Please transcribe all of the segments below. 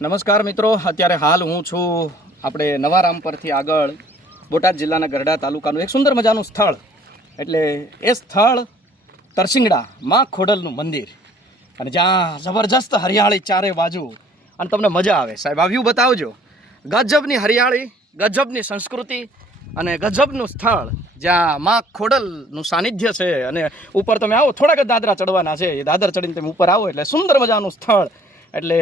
નમસ્કાર મિત્રો, અત્યારે હાલ હું છું આપણે નવારામ પરથી આગળ બોટાદ જિલ્લાના ગરડા તાલુકાનું એક સુંદર મજાનું સ્થળ. એટલે એ સ્થળ તરસિંગડા, માં ખોડલનું મંદિર. અને જ્યાં જબરજસ્ત હરિયાળી ચારે બાજુ, અને તમને મજા આવે. સાહેબ, આ વ્યૂ બતાવજો. ગજબની હરિયાળી, ગજબની સંસ્કૃતિ, અને ગજબનું સ્થળ, જ્યાં માં ખોડલનું સાનિધ્ય છે. અને ઉપર તમે આવો, થોડાક જ દાદરા ચડવાના છે. એ દાદર ચડીને તમે ઉપર આવો, એટલે સુંદર મજાનું સ્થળ. એટલે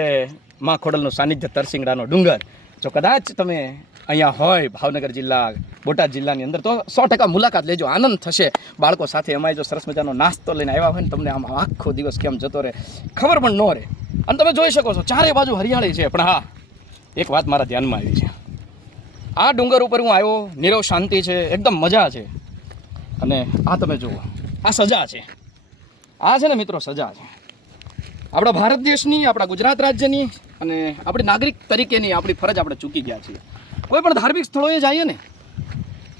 માં ખોડલનું સાનિધ્ય તરસિંગડાનો ડુંગર. જો કદાચ તમે અહીંયા હોય ભાવનગર જિલ્લા, બોટાદ જિલ્લાની અંદર, તો સો ટકા મુલાકાત લેજો. આનંદ થશે. બાળકો સાથે એમાંય જો સરસ મજાનો નાસ્તો લઈને આવ્યા હોય ને, તમને આમ આખો દિવસ કેમ જતો રહે, ખબર પણ ન રહે. અને તમે જોઈ શકો છો, ચારે બાજુ હરિયાળી છે. પણ હા, એક વાત મારા ધ્યાનમાં આવી છે. આ ડુંગર ઉપર હું આવ્યો, નીરવ શાંતિ છે, એકદમ મજા છે. અને આ તમે જુઓ, આ સજા છે. આ છે ને મિત્રો, સજા છે. આપણા ભારત દેશની, આપણા ગુજરાત રાજ્યની અને આપણી નાગરિક તરીકેની આપણી ફરજ આપણે ચૂકી ગયા છીએ. કોઈ પણ ધાર્મિક સ્થળોએ જઈએ ને,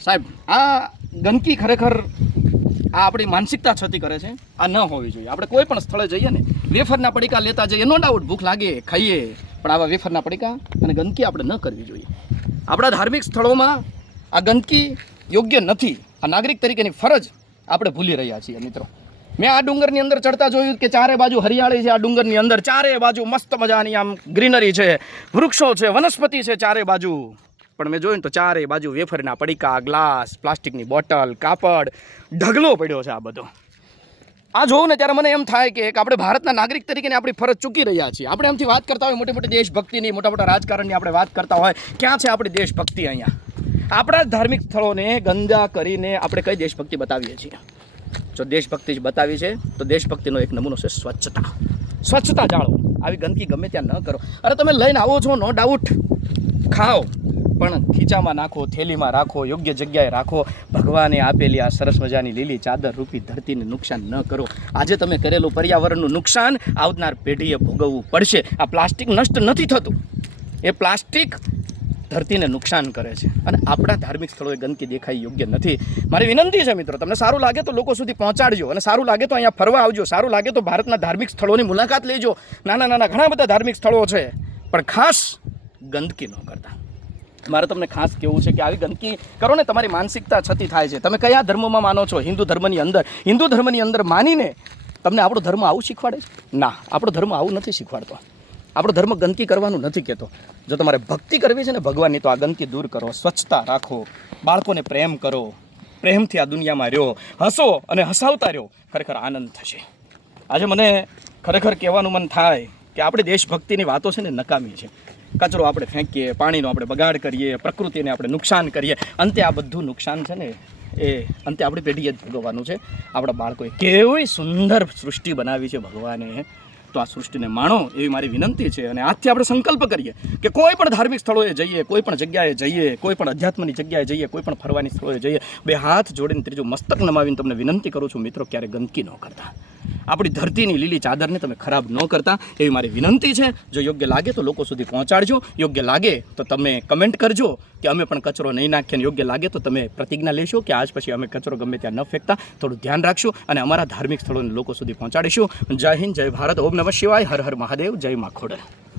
સાહેબ, આ ગંદકી ખરેખર આ આપણી માનસિકતા છતી કરે છે. આ ન હોવી જોઈએ. આપણે કોઈ પણ સ્થળે જઈએ ને, વેફરના પડીકા લેતા જઈએ, નો ડાઉટ, ભૂખ લાગે, ખાઈએ. પણ આવા વેફરના પડીકા અને ગંદકી આપણે ન કરવી જોઈએ. આપણા ધાર્મિક સ્થળોમાં આ ગંદકી યોગ્ય નથી. આ નાગરિક તરીકેની ફરજ આપણે ભૂલી રહ્યા છીએ, મિત્રો. મેં આ ડુંગરની અંદર ચડતા જોયું કે ચારે બાજુ હરિયાળી છે, આ ડુંગરની અંદર ચારે બાજુ મસ્ત મજાની આમ ગ્રીનરી છે, વૃક્ષો છે, વનસ્પતિ છે ચારે બાજુ. પણ મેં જોયું તો ચારે બાજુ વેફરના પડીકા, ગ્લાસ, પ્લાસ્ટિકની બોટલ, કાપડ, ઢગલો પડ્યો છે આ બધો. આ જોઉં ને ત્યારે મને એમ થાય કે આપણે ભારતના નાગરિક તરીકે આપણી ફરજ ચૂકી રહ્યા છીએ. આપણે એમથી વાત કરતા હોય મોટી મોટી દેશભક્તિની મોટા મોટા રાજકારણની આપણે વાત કરતા હોય, ક્યાં છે આપણી દેશભક્તિ અહીંયા? આપણા ધાર્મિક સ્થળોને ગંદા કરીને આપણે કઈ દેશભક્તિ બતાવીએ છીએ? જો દેશભક્તિ જ બતાવી છે, તો દેશભક્તિનો એક નમૂનો છે સ્વચ્છતા. સ્વચ્છતા જાળવો. આવી ગંદકી ગમે ત્યાં ન કરો. અરે તમે લઈને આવો છો નો ડાઉટ ખાઓ, પણ ખીચામાં નાખો, થેલીમાં રાખો, યોગ્ય જગ્યાએ રાખો. ભગવાને આપેલી આ સરસ મજાની લીલી ચાદર રૂપી ધરતીને નુકસાન ન કરો. આજે તમે કરેલું પર્યાવરણનું નુકસાન આવનાર પેઢીએ ભોગવવું પડશે. આ પ્લાસ્ટિક નષ્ટ નથી થતું. એ પ્લાસ્ટિક ધરતીને નુકસાન કરે છે. અને આપણા ધાર્મિક સ્થળોએ ગંદકી દેખાઈ યોગ્ય નથી. મારી વિનંતી છે મિત્રો, તમને સારું લાગે તો લોકો સુધી પહોંચાડજો અને સારું લાગે તો અહીંયા ફરવા આવજો. સારું લાગે તો ભારતના ધાર્મિક સ્થળોની મુલાકાત લેજો. નાના નાના ઘણા બધા ધાર્મિક સ્થળો છે, પણ ખાસ ગંદકી ન કરતા. મારે તમને ખાસ કહેવું છે કે આવી ગંદકી કરો ને, તમારી માનસિકતા છતી થાય છે. તમે કયા ધર્મમાં માનો છો? હિન્દુ ધર્મની અંદર. હિન્દુ ધર્મની અંદર માનીને તમને આપણો ધર્મ આવું શીખવાડે ના, આપણો ધર્મ આવું નથી શીખવાડતો. આપણો ધર્મ ગંદકી કરવાનું નથી કહેતો. જો તમારે ભક્તિ કરવી છે ને, ભગવાનની, તો આ ગંદકી દૂર કરો, સ્વચ્છતા રાખો, બાળકોને પ્રેમ કરો, પ્રેમથી આ દુનિયામાં રહ્યો, હસો અને હસાવતા રહ્યો, ખરેખર આનંદ થશે. આજે મને ખરેખર કહેવાનું મન થાય કે આપણી દેશભક્તિની વાતો છે ને, નકામી છે. કચરો આપણે ફેંકીએ, પાણીનો આપણે બગાડ કરીએ, પ્રકૃતિને આપણે નુકસાન કરીએ, અંતે આ બધું નુકસાન છે ને, એ અંતે આપણી પેઢીએ જ ભોગવવાનું છે. આપણા બાળકોએ કેવી સુંદર સૃષ્ટિ બનાવી છે ભગવાને. તો આ સૃષ્ટિને માણો એવી મારી વિનંતી છે. અને આજથી આપણે સંકલ્પ કરીએ કે કોઈ પણ ધાર્મિક સ્થળોએ જઈએ, કોઈ પણ જગ્યાએ જઈએ, કોઈ પણ અધ્યાત્મની જગ્યાએ જઈએ, કોઈ પણ ફરવાની સ્થળોએ જઈએ, બે હાથ જોડીને ત્રીજું મસ્તક નમાવીને તમને વિનંતી કરું છું, મિત્રો, ક્યારે ગંદકી ન કરતા. આપણી ધરતીની લીલી ચાદરને તમે ખરાબ ન કરતા એવી મારી વિનંતી છે. જો યોગ્ય લાગે તો લોકો સુધી પહોંચાડજો. યોગ્ય લાગે તો તમે કમેન્ટ કરજો કે અમે પણ કચરો નહીં નાખીએ યોગ્ય લાગે તો તમે પ્રતિજ્ઞા લેશો કે આજ પછી અમે કચરો ગમે ત્યાં ન ફેંકતા. થોડું ધ્યાન રાખશું અને અમારા ધાર્મિક સ્થળોને લોકો સુધી પહોંચાડીશું. જય હિન્દ, જય ભારત. ઓમ નમઃ શિવાય. હર હર મહાદેવ. જય મા ખોડલ